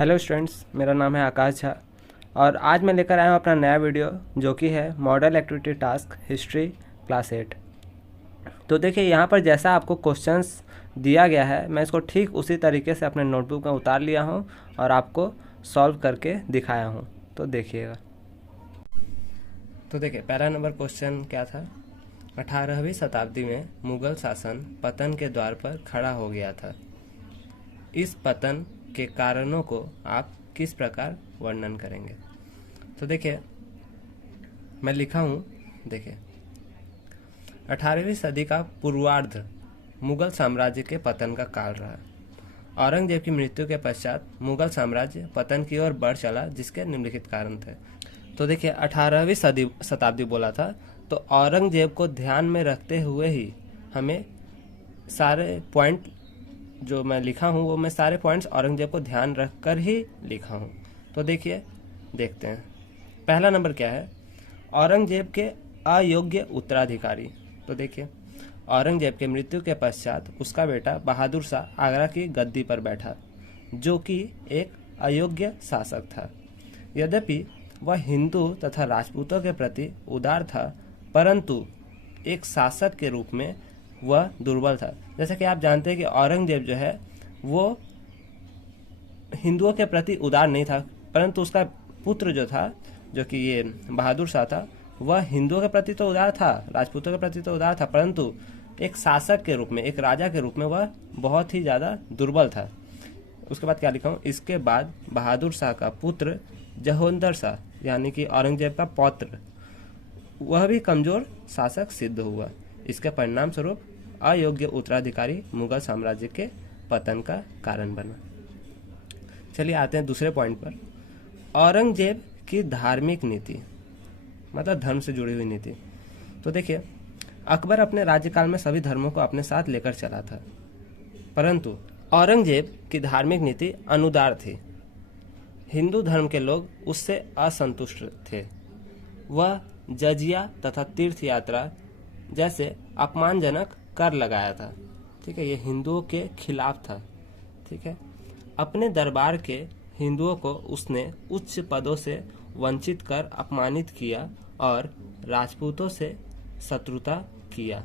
Hello students, मेरा नाम है आकाश झा और आज मैं लेकर आया हूँ अपना नया वीडियो जो कि है model activity task history class 8। तो देखिए यहाँ पर जैसा आपको क्वेश्चंस दिया गया है मैं इसको ठीक उसी तरीके से अपने नोटबुक में उतार लिया हूँ और आपको सॉल्व करके दिखाया हूँ। तो देखिएगा। तो देखिए पहला नंबर क्वेश्चन क्या था। 18वीं शताब्दी में मुगल शासन पतन के द्वार पर खड़ा हो गया था। इस पतन के कारणों को आप किस प्रकार वर्णन करेंगे। तो देखिए मैं लिखा हूँ। देखिए 18वीं सदी का पूर्वार्ध मुगल साम्राज्य के पतन का काल रहा। औरंगजेब की मृत्यु के पश्चात मुगल साम्राज्य पतन की ओर बढ़ चला, जिसके निम्नलिखित कारण थे। तो देखिए 18वीं शताब्दी बोला था, तो औरंगजेब को ध्यान में रखते हुए ही हमें सारे पॉइंट जो मैं लिखा हूँ वो मैं सारे पॉइंट्स औरंगजेब को ध्यान रखकर ही लिखा हूँ। तो देखिए देखते हैं पहला नंबर क्या है। औरंगजेब के अयोग्य उत्तराधिकारी। तो देखिए औरंगजेब के मृत्यु के पश्चात उसका बेटा बहादुर शाह आगरा की गद्दी पर बैठा, जो कि एक अयोग्य शासक था। यद्यपि वह हिंदू तथा राजपूतों के प्रति उदार था, परंतु एक शासक के रूप में वह दुर्बल था। जैसा कि आप जानते हैं कि औरंगजेब जो है वो हिंदुओं के प्रति उदार नहीं था, परंतु उसका पुत्र जो था, जो कि ये बहादुर शाह था, वह हिंदुओं के प्रति तो उदार था, राजपूतों के प्रति तो उदार था, परंतु एक शासक के रूप में, एक राजा के रूप में वह बहुत ही ज़्यादा दुर्बल था। उसके बाद क्या लिखा हूँ। इसके बाद बहादुर शाह का पुत्र जहोंदर शाह, यानी कि औरंगजेब का पौत्र, वह भी कमजोर शासक सिद्ध हुआ। इसके परिणाम स्वरूप अयोग्य उत्तराधिकारी मुगल साम्राज्य के पतन का कारण बना। चलिए आते हैं दूसरे पॉइंट पर। औरंगजेब की धार्मिक नीति, मतलब धर्म से जुड़ी हुई नीति। तो देखिए अकबर अपने राज्यकाल में सभी धर्मों को अपने साथ लेकर चला था, परंतु औरंगजेब की धार्मिक नीति अनुदार थी। हिंदू धर्म के लोग उससे असंतुष्ट थे। वह जजिया तथा तीर्थ यात्रा जैसे अपमानजनक कर लगाया था। ठीक है, ये हिंदुओं के खिलाफ था। ठीक है, अपने दरबार के हिंदुओं को उसने उच्च पदों से वंचित कर अपमानित किया और राजपूतों से शत्रुता किया।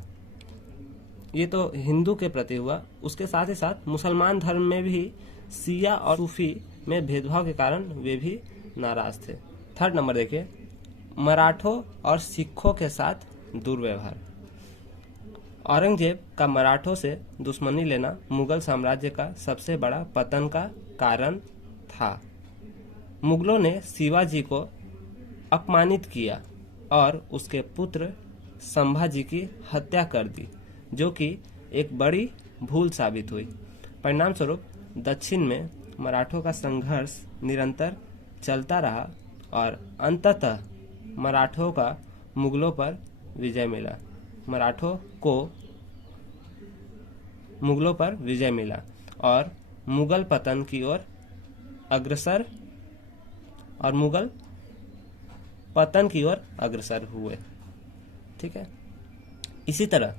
ये तो हिंदू के प्रति हुआ। उसके साथ ही साथ मुसलमान धर्म में भी शिया और सूफी में भेदभाव के कारण वे भी नाराज थे। थर्ड नंबर देखिए, मराठों और सिखों के साथ दुर्व्यवहार। औरंगजेब का मराठों से दुश्मनी लेना मुगल साम्राज्य का सबसे बड़ा पतन का कारण था। मुगलों ने शिवाजी को अपमानित किया और उसके पुत्र संभाजी की हत्या कर दी, जो कि एक बड़ी भूल साबित हुई। परिणाम स्वरूप दक्षिण में मराठों का संघर्ष निरंतर चलता रहा और अंततः मराठों का मुगलों पर विजय मिला। मराठों को मुगलों पर विजय मिला और मुगल पतन की ओर अग्रसर हुए। ठीक है, इसी तरह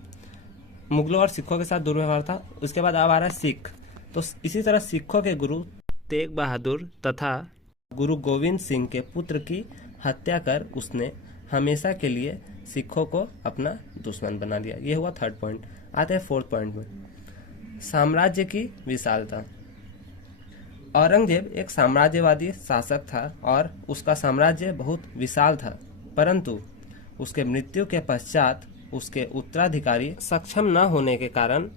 मुगलों और सिखों के साथ दुर्व्यवहार था। उसके बाद अब आ रहा है सिख। तो इसी तरह सिखों के गुरु तेग बहादुर तथा गुरु गोविंद सिंह के पुत्र की हत्या कर उसने हमेशा के लिए सिखों को अपना दुश्मन बना लिया। ये हुआ थर्ड पॉइंट। आते हैं फोर्थ पॉइंट में, साम्राज्य की विशालता। औरंगजेब एक साम्राज्यवादी शासक था और उसका साम्राज्य बहुत विशाल था, परंतु उसके मृत्यु के पश्चात उसके उत्तराधिकारी सक्षम न होने के कारण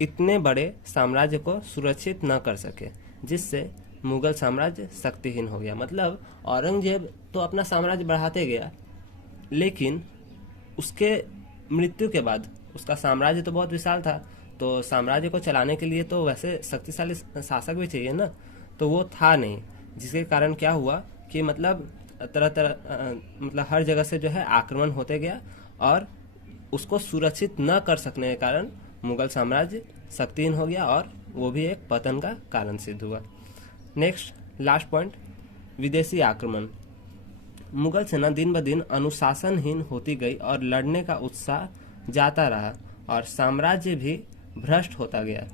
इतने बड़े साम्राज्य को सुरक्षित न कर सके, जिससे मुगल साम्राज्य शक्तिहीन हो गया। मतलब औरंगजेब तो अपना साम्राज्य बढ़ाते गया, लेकिन उसके मृत्यु के बाद उसका साम्राज्य तो बहुत विशाल था, तो साम्राज्य को चलाने के लिए तो वैसे शक्तिशाली शासक भी चाहिए ना, तो वो था नहीं, जिसके कारण क्या हुआ कि मतलब तरह तरह मतलब हर जगह से जो है आक्रमण होते गया और उसको सुरक्षित न कर सकने के कारण मुगल साम्राज्य शक्तिहीन हो गया और वो भी एक पतन का कारण सिद्ध हुआ। नेक्स्ट लास्ट पॉइंट, विदेशी आक्रमण। मुगल सेना दिन ब दिन अनुशासनहीन होती गई और लड़ने का उत्साह जाता रहा और साम्राज्य भी भ्रष्ट होता गया।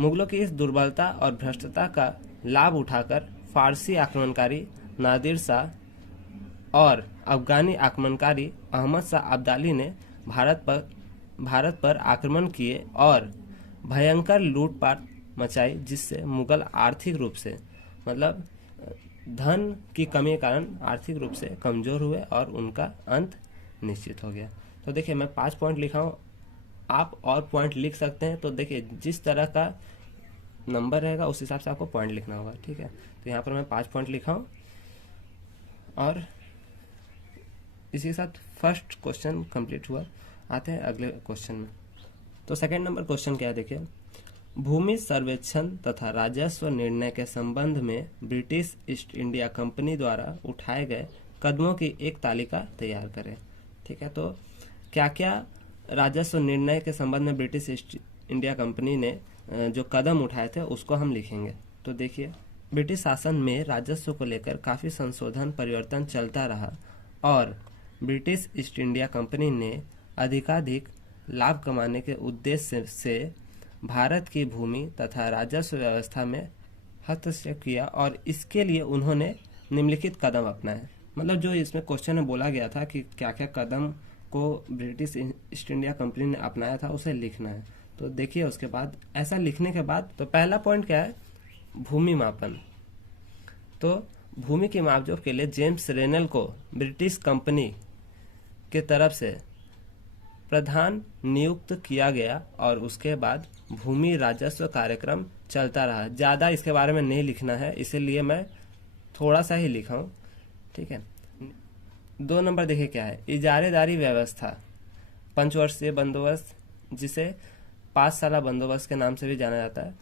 मुगलों की इस दुर्बलता और भ्रष्टता का लाभ उठाकर फारसी आक्रमणकारी नादिर शाह और अफगानी आक्रमणकारी अहमद शाह अब्दाली ने भारत पर आक्रमण किए और भयंकर लूटपाट मचाई, जिससे मुगल आर्थिक रूप से मतलब धन की कमी के कारण आर्थिक रूप से कमजोर हुए और उनका अंत निश्चित हो गया। तो देखिए मैं 5 पॉइंट लिखा हूँ, आप और पॉइंट लिख सकते हैं। तो देखिए जिस तरह का नंबर रहेगा उस हिसाब से आपको पॉइंट लिखना होगा, ठीक है। तो यहाँ पर मैं 5 पॉइंट लिखा हूँ और इसी के साथ फर्स्ट क्वेश्चन कंप्लीट हुआ। आते हैं अगले क्वेश्चन में। तो सेकंड नंबर क्वेश्चन क्या है, देखिए, भूमि सर्वेक्षण तथा राजस्व निर्णय के संबंध में ब्रिटिश ईस्ट इंडिया कंपनी द्वारा उठाए गए कदमों की एक तालिका तैयार करें। ठीक है, तो क्या क्या राजस्व निर्णय के संबंध में ब्रिटिश ईस्ट इंडिया कंपनी ने जो कदम उठाए थे उसको हम लिखेंगे। तो देखिए, ब्रिटिश शासन में राजस्व को लेकर काफ़ी संशोधन परिवर्तन चलता रहा और ब्रिटिश ईस्ट इंडिया कंपनी ने अधिकाधिक लाभ कमाने के उद्देश्य से भारत की भूमि तथा राजस्व व्यवस्था में हस्तक्षेप किया और इसके लिए उन्होंने निम्नलिखित कदम अपनाए। मतलब जो इसमें क्वेश्चन में बोला गया था कि क्या क्या कदम को ब्रिटिश ईस्ट इंडिया कंपनी ने अपनाया था उसे लिखना है। तो देखिए उसके बाद ऐसा लिखने के बाद तो पहला पॉइंट क्या है, भूमि मापन। तो भूमि की मापजोख के लिए जेम्स रेनल को ब्रिटिश कंपनी के तरफ से प्रधान नियुक्त किया गया और उसके बाद भूमि राजस्व कार्यक्रम चलता रहा। ज़्यादा इसके बारे में नहीं लिखना है, इसीलिए मैं थोड़ा सा ही लिखा हूँ, ठीक है। 2 नंबर देखिए क्या है, इजारेदारी व्यवस्था, पंचवर्षीय बंदोबस्त, जिसे 5 साला बंदोबस्त के नाम से भी जाना जाता है।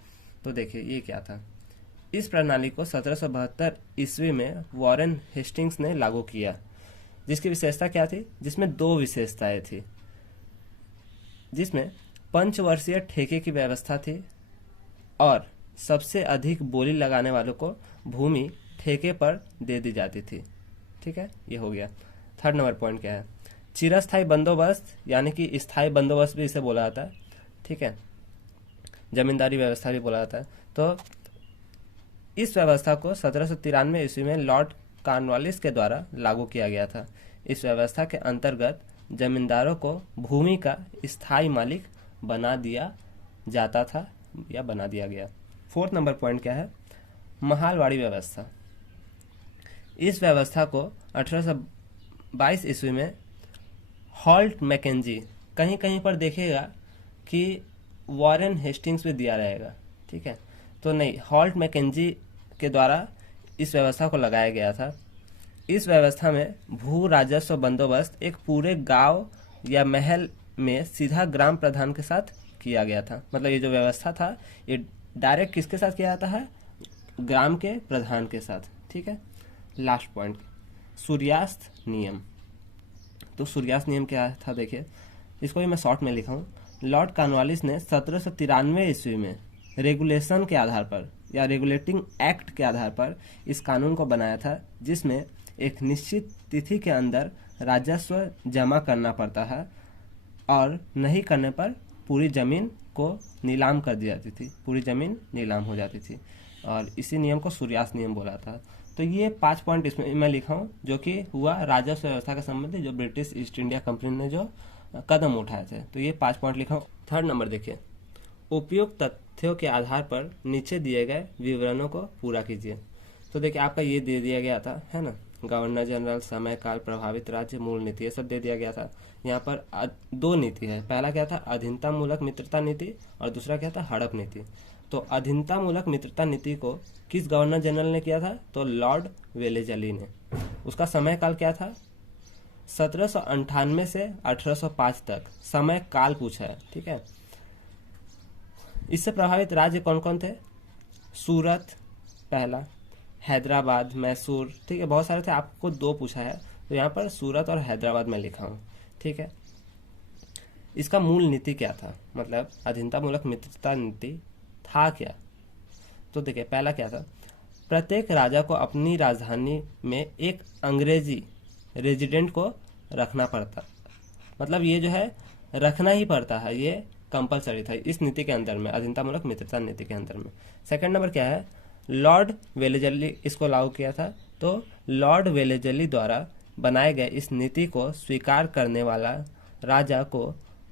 तो देखिए ये क्या था, इस प्रणाली को 1772 ईस्वी में वॉरेन हेस्टिंग्स ने लागू किया, जिसकी विशेषता क्या थी, जिसमें 2 विशेषताएं थी, जिसमें पंचवर्षीय ठेके की व्यवस्था थी और सबसे अधिक बोली लगाने वालों को भूमि ठेके पर दे दी जाती थी। ठीक है, ये हो गया। 3rd नंबर पॉइंट क्या है, चिरस्थायी बंदोबस्त, यानी कि स्थायी बंदोबस्त भी इसे बोला जाता है, ठीक है, जमींदारी व्यवस्था भी बोला जाता है। तो इस व्यवस्था को 1793 ईस्वी में लॉर्ड कॉर्नवालिस के द्वारा लागू किया गया था। इस व्यवस्था के अंतर्गत जमींदारों को भूमि का स्थायी मालिक बना दिया जाता था या बना दिया गया। 4th नंबर पॉइंट क्या है, महालवाड़ी व्यवस्था। इस व्यवस्था को 1822 ईस्वी में हॉल्ट मैकेंजी, कहीं कहीं पर देखिएगा कि वॉरेन हेस्टिंग्स भी दिया रहेगा, ठीक है, तो नहीं, हॉल्ट मैकेंजी के द्वारा इस व्यवस्था को लगाया गया था। इस व्यवस्था में भू राजस्व बंदोबस्त एक पूरे गांव या महल में सीधा ग्राम प्रधान के साथ किया गया था। मतलब ये जो व्यवस्था था ये डायरेक्ट किसके साथ किया जाता है, ग्राम के प्रधान के साथ, ठीक है। लास्ट पॉइंट, सूर्यास्त नियम। तो सूर्यास्त नियम क्या था, देखिए इसको भी मैं शॉर्ट में लिखा हूँ। लॉर्ड कॉर्नवालिस ने 1793 ईस्वी में रेगुलेशन के आधार पर या रेगुलेटिंग एक्ट के आधार पर इस कानून को बनाया था, जिसमें एक निश्चित तिथि के अंदर राजस्व जमा करना पड़ता है और नहीं करने पर पूरी जमीन को नीलाम कर दी जाती थी, पूरी जमीन नीलाम हो जाती थी और इसी नियम को सूर्यास्त नियम बोला था। तो ये 5 पॉइंट इसमें मैं लिखा हूँ जो कि हुआ राजस्व व्यवस्था के संबंधी, जो ब्रिटिश ईस्ट इंडिया कंपनी ने जो कदम उठाए थे। तो ये 5 पॉइंट लिखा हूँ। 3rd नंबर देखिए, उपयुक्त तथ्यों के आधार पर नीचे दिए गए विवरणों को पूरा कीजिए। तो देखिए आपका ये दे दिया गया था, है ना, गवर्नर जनरल, समय काल, प्रभावित राज्य, मूल नीति, ये सब दे दिया गया था। यहाँ पर 2 नीति है, पहला क्या था, अधीनता मूलक मित्रता नीति और दूसरा क्या था, हड़प नीति। तो अधीनता मूलक मित्रता नीति को किस गवर्नर जनरल ने किया था, तो लॉर्ड वेलेजली ने। उसका समय काल क्या था, 1798 से 1805 तक समय काल पूछा है, ठीक है। इससे प्रभावित राज्य कौन कौन थे, सूरत पहला, हैदराबाद, मैसूर, ठीक है, बहुत सारे थे, आपको 2 पूछा है, तो यहाँ पर सूरत और हैदराबाद में लिखा हूँ, ठीक है। इसका मूल नीति क्या था, मतलब अधीनता मूलक मित्रता नीति था क्या। तो देखिए पहला क्या था, प्रत्येक राजा को अपनी राजधानी में एक अंग्रेजी रेजिडेंट को रखना पड़ता, मतलब ये जो है रखना ही पड़ता है, ये कंपलसरी था इस नीति के अंदर में, अधीनता मूलक मित्रता नीति के अंदर में। 2nd नंबर क्या है, लॉर्ड वेलेजली इसको लागू किया था। तो लॉर्ड वेलेजली द्वारा बनाए गए इस नीति को स्वीकार करने वाला राजा को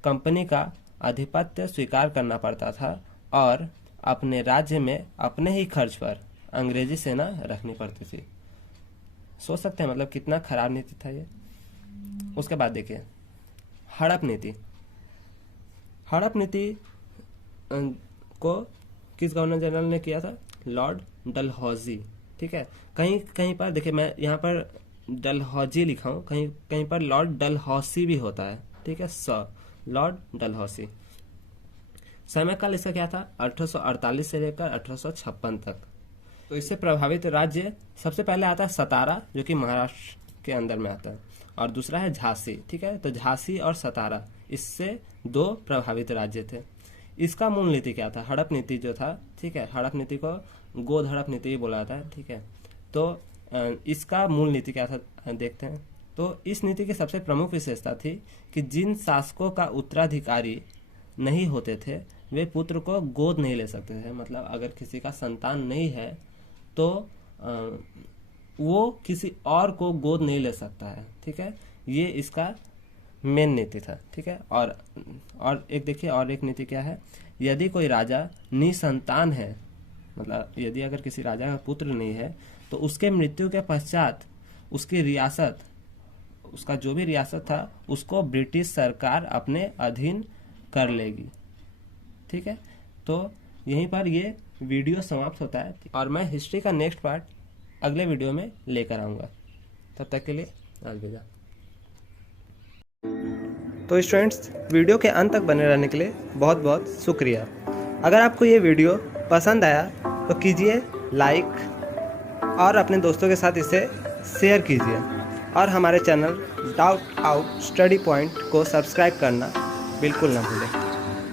कंपनी का आधिपत्य स्वीकार करना पड़ता था और अपने राज्य में अपने ही खर्च पर अंग्रेजी सेना रखनी पड़ती थी। सोच सकते हैं मतलब कितना खराब नीति था ये। उसके बाद देखिए हड़प नीति। हड़प नीति को किस गवर्नर जनरल ने किया था? लॉर्ड डलहौजी। ठीक है, कहीं कहीं पर देखिए मैं यहाँ पर डलहौजी लिखा हूँ, कहीं कहीं पर लॉर्ड डलहौसी भी होता है। ठीक है, लॉर्ड डलहौसी। समयकाल इसका क्या था? 1848 से लेकर 1856 तक। तो इससे प्रभावित राज्य सबसे पहले आता है सतारा, जो कि महाराष्ट्र के अंदर में आता है, और दूसरा है झांसी। ठीक है, तो झांसी और सतारा इससे 2 प्रभावित राज्य थे। इसका मूल नीति क्या था? हड़प नीति जो था। ठीक है, हड़प नीति को गोद हड़प नीति भी बोला जाता है। ठीक है, तो इसका मूल नीति क्या था देखते हैं। तो इस नीति की सबसे प्रमुख विशेषता थी कि जिन शासकों का उत्तराधिकारी नहीं होते थे वे पुत्र को गोद नहीं ले सकते थे। मतलब अगर किसी का संतान नहीं है तो वो किसी और को गोद नहीं ले सकता है। ठीक है, ये इसका मेन नीति था। ठीक है, और एक देखिए और एक नीति क्या है? यदि कोई राजा निसंतान है, मतलब यदि अगर किसी राजा का पुत्र नहीं है तो उसके मृत्यु के पश्चात उसकी रियासत, उसका जो भी रियासत था उसको ब्रिटिश सरकार अपने अधीन कर लेगी। ठीक है, तो यहीं पर ये वीडियो समाप्त होता है और मैं हिस्ट्री का नेक्स्ट पार्ट अगले वीडियो में लेकर आऊँगा। तब तक के लिए अलविदा। तो स्टूडेंट्स, वीडियो के अंत तक बने रहने के लिए बहुत बहुत शुक्रिया। अगर आपको ये वीडियो पसंद आया तो कीजिए लाइक और अपने दोस्तों के साथ इसे शेयर कीजिए और हमारे channel doubt out study point को सब्सक्राइब करना बिल्कुल ना भूलें।